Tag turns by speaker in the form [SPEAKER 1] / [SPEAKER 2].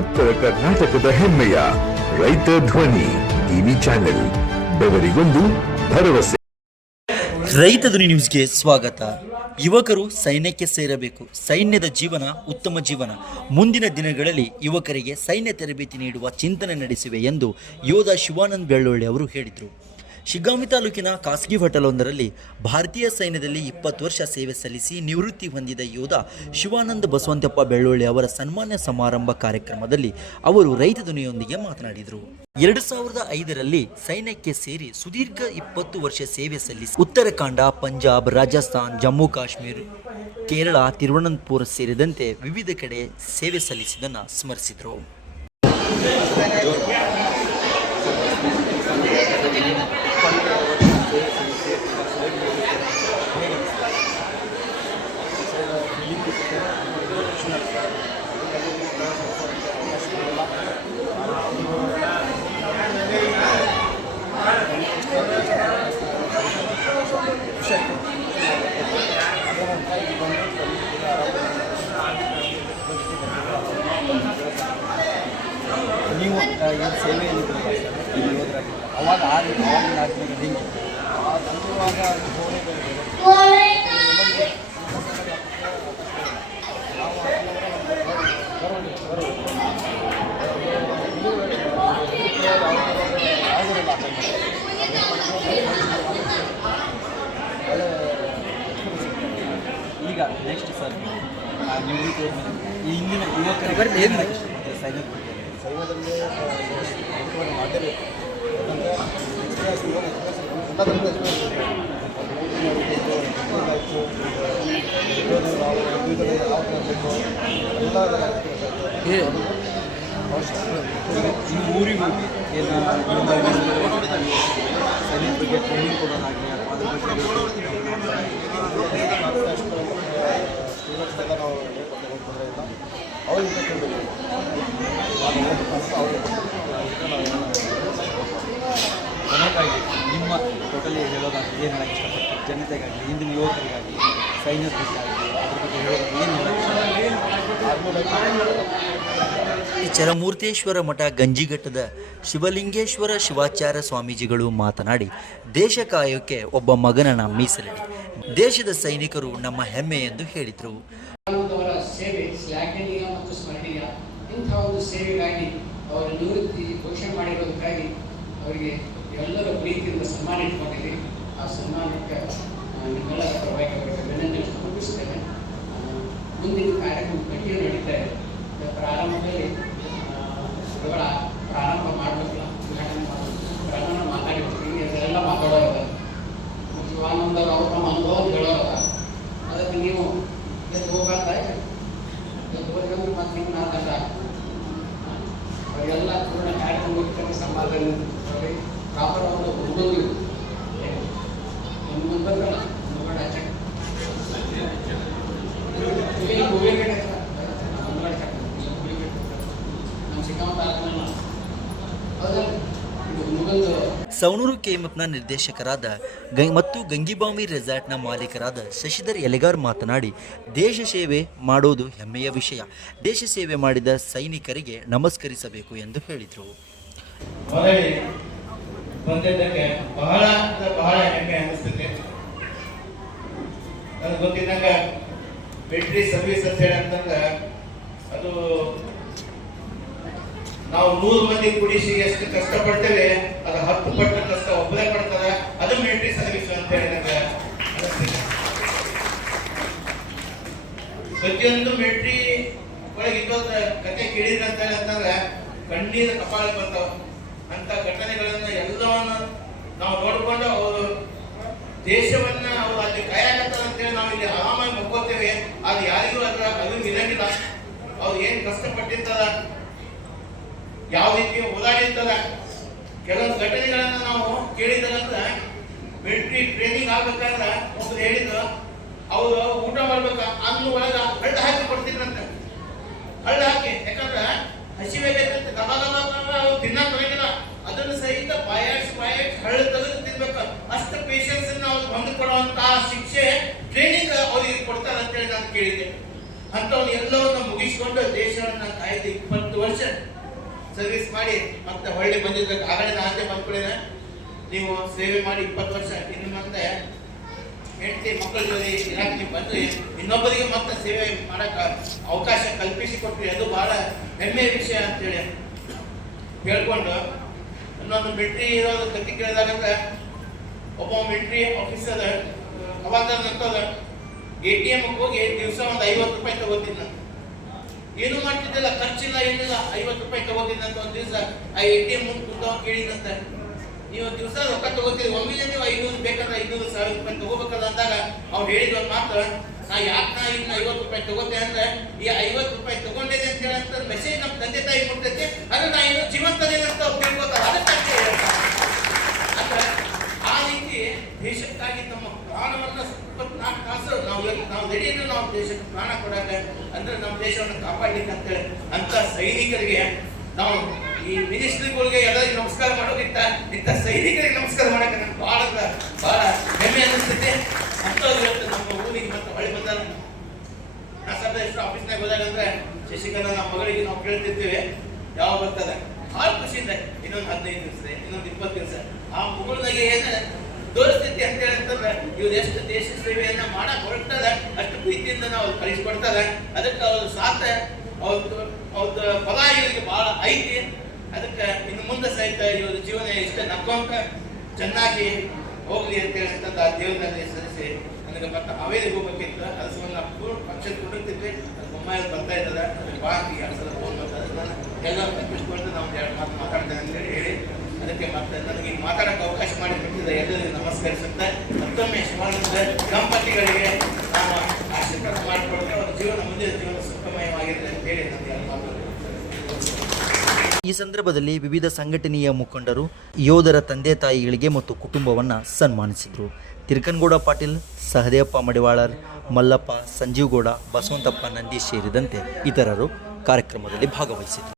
[SPEAKER 1] ಉತ್ತರ ಕರ್ನಾಟಕದ ಹೆಮ್ಮೆಯ ರೈತ ಧ್ವನಿ ಟಿವಿ ಚಾನೆಲ್, ಬೆವರಿಗೊಂದು ಭರವಸೆ.
[SPEAKER 2] ರೈತ ಧ್ವನಿ ನ್ಯೂಸ್ಗೆ ಸ್ವಾಗತ. ಯುವಕರು ಸೈನ್ಯಕ್ಕೆ ಸೇರಬೇಕು. ಸೈನ್ಯದ ಜೀವನ ಉತ್ತಮ ಜೀವನ. ಮುಂದಿನ ದಿನಗಳಲ್ಲಿ ಯುವಕರಿಗೆ ಸೈನ್ಯ ತರಬೇತಿ ನೀಡುವ ಚಿಂತನೆ ನಡೆಸಿವೆ ಎಂದು ಯೋಧ ಶಿವಾನಂದ್ ಬೆಳ್ಳೊಳ್ಳಿ ಅವರು ಹೇಳಿದರು. ಶಿಗ್ಗಾಂವಿ ತಾಲೂಕಿನ ಖಾಸಗಿ ಹೋಟೆಲೊಂದರಲ್ಲಿ ಭಾರತೀಯ ಸೈನ್ಯದಲ್ಲಿ ಇಪ್ಪತ್ತು ವರ್ಷ ಸೇವೆ ಸಲ್ಲಿಸಿ ನಿವೃತ್ತಿ ಹೊಂದಿದ ಯೋಧ ಶಿವಾನಂದ ಬಸವಂತಪ್ಪ ಬೆಳ್ಳೊಳ್ಳಿ ಅವರ ಸನ್ಮಾನ ಸಮಾರಂಭ ಕಾರ್ಯಕ್ರಮದಲ್ಲಿ ಅವರು ರೈತ ಧ್ವನಿಯೊಂದಿಗೆ ಮಾತನಾಡಿದರು. ಎರಡು ಸಾವಿರದ ಐದರಲ್ಲಿ ಸೈನ್ಯಕ್ಕೆ ಸೇರಿ ಸುದೀರ್ಘ ಇಪ್ಪತ್ತು ವರ್ಷ ಸೇವೆ ಸಲ್ಲಿಸಿ ಉತ್ತರಾಖಂಡ, ಪಂಜಾಬ್, ರಾಜಸ್ಥಾನ್, ಜಮ್ಮು ಕಾಶ್ಮೀರ, ಕೇರಳ, ತಿರುವನಂತಪುರ ಸೇರಿದಂತೆ ವಿವಿಧ ಕಡೆ ಸೇವೆ ಸಲ್ಲಿಸಿದ್ದನ್ನು ಸ್ಮರಿಸಿದರು
[SPEAKER 3] ನೀವು ಏನು ಸೇವೆಯಲ್ಲಿ ಇಲ್ಲಿ ಹೋದ್ರಾಗಿ ಅವಾಗ ಆರು ಅವಾಗಿನ ಆದ್ಮೇಲೆ ಹಿಂಗೆ ಅಂತಿಮವಾಗ ಈಗ ನೆಕ್ಸ್ಟ್ ಸರ್ ನೀವು ಈ ಹಿಂದಿನ ಯುವಕರಿಗೆ ಏನು ಸೈನಿಕ
[SPEAKER 4] ಸೈನ್ಯದಲ್ಲಿ ಉಪಯೋಗ
[SPEAKER 3] ಈ ಊರಿಗೆ ಹೋಗಿ ಏನು ಸೈನಿಕ ಬಗ್ಗೆ ಟ್ರೈನಿಂಗ್ ಕೊಡೋದಾಗಲಿ ಅಥವಾ ಅದ್ರ ಬಗ್ಗೆ
[SPEAKER 4] ಸ್ಟೂಡೆಂಟ್ಸ್ಗೆಲ್ಲ ನಾವು ಹೇಳ್ಕೊಡ್ತೇವೆ ತೊಂದರೆ ಇಲ್ಲ ಅವ್ರಿಗೆ ಕೇಳಬೇಕು ನಾವು ಹೇಳ್ಬೇಕಂತ ಅವ್ರಿಗೆ
[SPEAKER 3] ಕೊನೆಗಾಗಿ ನಿಮ್ಮ ಟೋಟಲಿ ಹೇಳೋದಾಗಲಿ ಏನು ಹೇಳಕ್ಕೆ ಇಷ್ಟಪಡ್ತೀವಿ ಜನತೆಗಾಗಲಿ ಹಿಂದಿನ ಯುವಕರಿಗಾಗಲಿ ಸೈನಿಕರಿಗಾಗಲಿ ಅದ್ರ ಬಗ್ಗೆ ಹೇಳೋದು ಏನು ಹೇಳಕ್ಕೆ
[SPEAKER 2] ಚರಮೂರ್ತೇಶ್ವರ ಮಠ ಗಂಜಿಘಟ್ಟದ ಶಿವಲಿಂಗೇಶ್ವರ ಶಿವಾಚಾರ್ಯ ಸ್ವಾಮೀಜಿಗಳು ಮಾತನಾಡಿ ದೇಶ ಕಾಯೋಕೆ ಒಬ್ಬ ಮಗನನ್ನ ಮೀಸಲಿಡಿ. ದೇಶದ ಸೈನಿಕರು ನಮ್ಮ ಹೆಮ್ಮೆ ಎಂದು ಹೇಳಿದರು.
[SPEAKER 5] ಅವರ ಸೇವೆ ಶ್ಲಾಘನೀಯ ಮತ್ತು ಸ್ಮರಣೀಯ. ಇಂಥ ಒಂದು ಸೇವೆಗಾಗಿ ಅವರ ನಿವೃತ್ತಿ ಘೋಷಣೆ ಮಾಡಿರೋದಕ್ಕಾಗಿ ಅವರಿಗೆ ಎಲ್ಲರ ಪ್ರೀತಿಯಿಂದ ಸನ್ಮಾನ ಇಟ್ಕೊಂಡಿದ್ದೀವಿ ಆ ಸನ್ಮಾನಕ್ಕೆ ನಿಮ್ಮೆಲ್ಲರ ಪರವಾಗಿ ಅವರಿಗೆ ಅಭಿನಂದನೆ ಸಮರ್ಪಿಸ್ತೇನೆ ಆ, ಮುಂದಿನ ಕಾರ್ಯಕ್ರಮ ಕಂಟಿನ್ಯೂ ನಡೀತಾ ಇದೆ. ಪ್ರಾರಂಭದಲ್ಲಿ ಆ, ಪ್ರಾರಂಭ ಮಾಡಬೇಕಲ್ಲ ಉದ್ಘಾಟನೆ ಮಾಡಬೇಕು ಪ್ರಾರಂಭ ಮಾತಾಡಿರ್ತೀವಿ ಅದೆಲ್ಲ ಮಾತಾಡೋದು ಶಿವಾನಂದ ಅವ್ರ ನಮ್ಮ ಅನುಭವ
[SPEAKER 2] ಸವಣೂರು ಕೆಎಂಎಫ್ನ ನಿರ್ದೇಶಕರಾದ ಮತ್ತು ಗಂಗಿಬಾಮಿ ರೆಸಾರ್ಟ್ನ ಮಾಲೀಕರಾದ ಶಶಿಧರ್ ಎಲೆಗಾರ್ ಮಾತನಾಡಿ, ದೇಶ ಸೇವೆ ಮಾಡೋದು ಹೆಮ್ಮೆಯ ವಿಷಯ. ದೇಶ ಸೇವೆ ಮಾಡಿದ ಸೈನಿಕರಿಗೆ ನಮಸ್ಕರಿಸಬೇಕು ಎಂದು ಹೇಳಿದರು.
[SPEAKER 6] ಬಹಳ ಬಹಳ ಹೆಮ್ಮೆ ಅನಿಸ್ತದೆ ನನಗೆ ಗೊತ್ತಿದ್ದಂಗ ಮಿಲಿಟರಿ ಸರ್ವಿಸ್ ಅಂತ ಹೇಳಿ ಅಂತಂದ್ರೆ, ಅದು ನಾವು ನೂರು ಮಂದಿ ಕುಡಿಸಿ ಎಷ್ಟು ಕಷ್ಟಪಡ್ತೇವೆ, ಅದು ಹತ್ತು ಪಟ್ಟು ಕಷ್ಟ ಒಬ್ಬರೇ ಪಡ್ತದ ಅದು ಮಿಲಿಟರಿ ಸರ್ವಿಸ್ ಅಂತ ಹೇಳಿ ನಂಗೆ ಪ್ರತಿಯೊಂದು ಮಿಲಿಟರಿ ಒಳಗೆ ಇನ್ನೊಂದು ಕತೆ ಕೇಳಿದ್ರೆ ಅಂತ ಅಂತಂದ್ರೆ, ಕಣ್ಣೀರು ಕಪಾಳ ಬರ್ತಾವ ಅಂತ ಘಟನೆಗಳನ್ನ ಎಲ್ಲವನ್ನು ನಾವು ನೋಡ್ಕೊಂಡು ಅವರು ದೇಶವನ್ನ ಅವರು ಅಲ್ಲಿ ಕಾಯಕತ್ತಾರ ಅಂತೇಳಿ ನಾವು ಇಲ್ಲಿ ಆರಾಮಾಗಿ ಮಕ್ಕೋತೇವೆ ಅದು ಯಾರಿಗೂ ಅದರ ಅದು ಇರಂಗಿಲ್ಲ. ಅವ್ರು ಏನ್ ಕಷ್ಟಪಟ್ಟಿರ್ತದ ಯಾವ ರೀತಿ ಓದಾಡಿರ್ತದ ಕೆಲವೊಂದು ಘಟನೆಗಳನ್ನ ನಾವು ಕೇಳಿದಂದ್ರ ಮಿಲಿಟರಿ ಟ್ರೈನಿಂಗ್ ಆಗ್ಬೇಕಾದ್ರ ಒಬ್ರು ಹೇಳಿದ್ರು, ಅವರು ಊಟ ಮಾಡ್ಬೇಕ? ಅನ್ನ ಒಳಗ ಹಳ್ಳ ಹಾಕಿ ಕೊಡ್ತಿದ್ರಂತೆ. ಹಳ್ಳ ಹಾಕಿ, ಯಾಕಂದ್ರೆ ಹಸಿವೆ ಬೇಕಂತ ದಬ ಗಬ ಅವ್ರು ತಿನ್ನಕ್ ಬರಂಗಿಲ್ಲ. ಅದನ್ನು ಸಹಿತ ಬಾಯಾಡ್ಸಿ ಬಾಯಾಡ್ಸಿ ಹಳ್ಳ ತೆಗೆದು ತಿನ್ಬೇಕು. ಅಷ್ಟು ಪೇಷನ್ಸ್ ಅವ್ರು ಬಂದು ಕೊಡುವಂತಹ ಶಿಕ್ಷೆ ಟ್ರೈನಿಂಗ್ ಅವ್ರಿಗೆ ಕೊಡ್ತಾರೆ ಅಂತೇಳಿ ನಾನು ಕೇಳಿದ್ದೆ. ಅಂಥವ್ನು ಎಲ್ಲವನ್ನ ಮುಗಿಸ್ಕೊಂಡು ದೇಶವನ್ನ ಕಾಯ್ದಿ. ಸರ್ವಿಸ್ ಮಾಡಿ ಮತ್ತೆ ಹೊಳ್ಳಿ ಬಂದಿದ್ದಕ್ಕೆ ಆಗಲೇ ನಾನೇ ಬಂದ್ಕೊಳ್ಳೇನೆ ನೀವು ಸೇವೆ ಮಾಡಿ ಇಪ್ಪತ್ತು ವರ್ಷ. ಇನ್ನು ಮತ್ತೆ ಹೆಂಡತಿ, ಮಕ್ಕಳ ಜೊತೆ ಇರಾಕ್ ನೀವು ಬಂದ್ರೆ ಇನ್ನೊಬ್ಬರಿಗೆ ಮತ್ತೆ ಸೇವೆ ಮಾಡಕ್ಕ ಅವಕಾಶ ಕಲ್ಪಿಸಿ ಕೊಟ್ರಿ ಅದು ಬಹಳ ಹೆಮ್ಮೆಯ ವಿಷಯ ಅಂತೇಳಿ ಹೇಳ್ಕೊಂಡು ಇನ್ನೊಂದು ಮಿಲ್ಟ್ರಿ ಇರೋದು ಕತ್ತಿ ಕೇಳಿದಾಗ ಒಬ್ಬ ಮಿಲ್ಟ್ರಿ ಆಫೀಸರ್ ಅವಾಗ ನಂತರ ಎ ಟಿ ಎಮ್ಗೆ ಹೋಗಿ ದಿವಸ ಒಂದು ಐವತ್ತು ರೂಪಾಯಿ ತಗೋತೀನಿ ನಾನು. ಏನು ಮಾಡ್ತಿದ್ದಿಲ್ಲ? ಖರ್ಚಿಲ್ಲ, ಏನಿಲ್ಲ. ಐವತ್ತು ರೂಪಾಯಿ ತಗೋತಿದ್ದಂತ ಒಂದು ದಿವಸ ಆ ಎ ಟಿ ಎಂ ಮುಂದೆ ಕೂತವ ಕೇಳಿದಂತೆ. ನೀವು ದಿವಸ ರೊಕ್ಕ ತಗೋತೀರಿ. ಒಮ್ಮೆಲೆ ನೀವು ಐನೂರು ಬೇಕಾದ್ರೆ ಐನೂರು ಸಾವಿರ ರೂಪಾಯಿ ತಗೋಬೇಕಲ್ಲ ಅಂದಾಗ ಅವ್ರು ಹೇಳಿದ ಮಾತ್ರ ಮಾತು ನಾ ಯಾಕೆ ನಾ ಇನ್ನು ಐವತ್ತು ರೂಪಾಯಿ ತಗೋತೆ ಅಂದ್ರೆ, ಈ ಐವತ್ತು ರೂಪಾಯಿ ತಗೊಂಡಿದೆ ಅಂತ ಹೇಳಂತ ಮೆಸೇಜ್ ನಮ್ಮ ತಂದೆ ತಾಯಿ ಕೊಡ್ತೈತಿ ಅದು ನಾ ಇನ್ನು ಜೀವಂತದೇನೆ ಅಂತ ಅವ್ರು ತಿಳ್ಕೊತಾರೆ ಅದಕ್ಕೆ ಅಂದ್ರೆ ಆ ರೀತಿ ದೇಶಕ್ಕಾಗಿ ತಮ್ಮ ಪ್ರಾಣವನ್ನ ನಾವು ಇವತ್ತು ನಾವು ದೇಶಕ್ಕೆ ಪ್ರಾಣ ಕೊಡಾಕ ಅಂದ್ರೆ ನಮ್ಮ ದೇಶವನ್ನು ಕಾಪಾಡ್ಲಿಕ್ಕೆ ಅಂತೇಳಿ ಅಂತ ಸೈನಿಕರಿಗೆ ನಾವು ಈ ಮಿನಿಸ್ಟ್ರಿಗಳಿಗೆ ಎಲ್ಲರಿಗೂ ನಮಸ್ಕಾರ ಮಾಡೋಕ್ಕಿಂತ ಇಂಥ ಸೈನಿಕರಿಗೆ ನಮಸ್ಕಾರ ಮಾಡಕ್ಕೆ ನಮ್ಗೆ ಬಹಳ ಬಹಳ ಹೆಮ್ಮೆ ಅನಿಸ್ತೈತೆ ಅಂಥವ್ರು ನಮ್ಮ ಊರಿಗೆ ಮತ್ತೆ ಹೊಳೆ ಬಂದಾರ ನಾ ಸರ್ ಎಷ್ಟು ಆಫೀಸ್ನಾಗ ಹೋದಾಗ ಅಂದ್ರೆ ಶಶಿಕಲಾ ನಮ್ಮ ಮಗಳಿಗೆ ನಾವು ಕೇಳ್ತಿರ್ತೀವಿ. ಯಾವಾಗ ಬರ್ತದೆ? ಭಾಳ ಖುಷಿಯಿಂದ ಇನ್ನೊಂದು ಹದಿನೈದು ದಿವಸ, ಇನ್ನೊಂದು ಇಪ್ಪತ್ತು ದಿವಸ. ಆ ಮಗಳದಾಗೆ ಏನು ಇವ್ರು ಎಷ್ಟು ದೇಶ ಸೇವೆಯನ್ನ ಮಾಡಕ್ ಹೊರಟದ ಅಷ್ಟು ಪ್ರೀತಿಯಿಂದ ನಾವು ಕಳಿಸ್ಕೊಡ್ತದ. ಅದಕ್ಕೆ ಅವ್ರ ಸಾಥ ಅವ್ರದ್ದು ಅವ್ರದ್ದು ಫಲ ಇವರಿಗೆ ಬಹಳ ಐತಿ. ಅದಕ್ಕೆ ಇನ್ನು ಮುಂದೆ ಸಹಿತ ಇವ್ರ ಜೀವನ ಇಷ್ಟ ನಕ್ಕೊಂತ ಚೆನ್ನಾಗಿ ಹೋಗ್ಲಿ ಅಂತ ಹೇಳಿ ಆ ದೇವರಲ್ಲಿ ಸರಿಸಿ ನನಗೆ ಮತ್ತೆ ಹಾವೇರಿಗೆ ಹೋಗ್ಬೇಕಿತ್ತು. ಸಂಬಂಧ ಪೂರ್ಣ ಫಂಕ್ಷನ್ ಕೊಡುತ್ತಿದ್ದೆ ಅದು ಮೊಮ್ಮೈಲ್ ಬರ್ತಾ ಇದ್ದದ ಅದಕ್ಕೆ ಬಾ ಅಂತ ಎರಡು ಸಲ ಫೋನ್ ಬಂದ ಅದಕ್ಕೆ ನಾನು ಎಲ್ಲ ತಪ್ಪಿಸ್ಕೊಂಡು ನಾವು ಎರಡು ಮಾತು ಮಾತಾಡ್ತೇನೆ ಅಂತ ಹೇಳಿ ಅದಕ್ಕೆ ಮತ್ತೆ ನನಗೆ ಮಾತಾಡೋಕ್ಕೆ ಅವಕಾಶ ಮಾಡಿ ಕೊಟ್ಟಿದ್ದ ಎಲ್ಲರಿಗೂ ನಮಸ್ಕರಿಸುತ್ತೆ. ಮತ್ತೊಮ್ಮೆ ದಂಪತಿಗಳಿಗೆ ನಾನು ಆಶೀರ್ವಾದ ಮಾಡಿಕೊಡ್ತೇವೆ ಅವರ ಜೀವನ ಮುಂದೆ ಜೀವನ ಸುಖಮಯವಾಗಿದೆ ಅಂತ ಹೇಳಿ ನಮಗೆ
[SPEAKER 2] ಈ ಸಂದರ್ಭದಲ್ಲಿ ವಿವಿಧ ಸಂಘಟನೆಯ ಮುಖಂಡರು, ಯೋಧರ ತಂದೆ ತಾಯಿಗಳಿಗೆ ಮತ್ತು ಕುಟುಂಬವನ್ನು ಸನ್ಮಾನಿಸಿದರು. ತಿರ್ಕನ್ಗೌಡ ಪಾಟೀಲ್, ಸಹದೇವಪ್ಪ ಮಡಿವಾಳರ್, ಮಲ್ಲಪ್ಪ ಸಂಜೀವ್ ಗೌಡ ಬಸವಂತಪ್ಪ ನಂದಿ ಸೇರಿದಂತೆ ಇತರರು ಕಾರ್ಯಕ್ರಮದಲ್ಲಿ ಭಾಗವಹಿಸಿದರು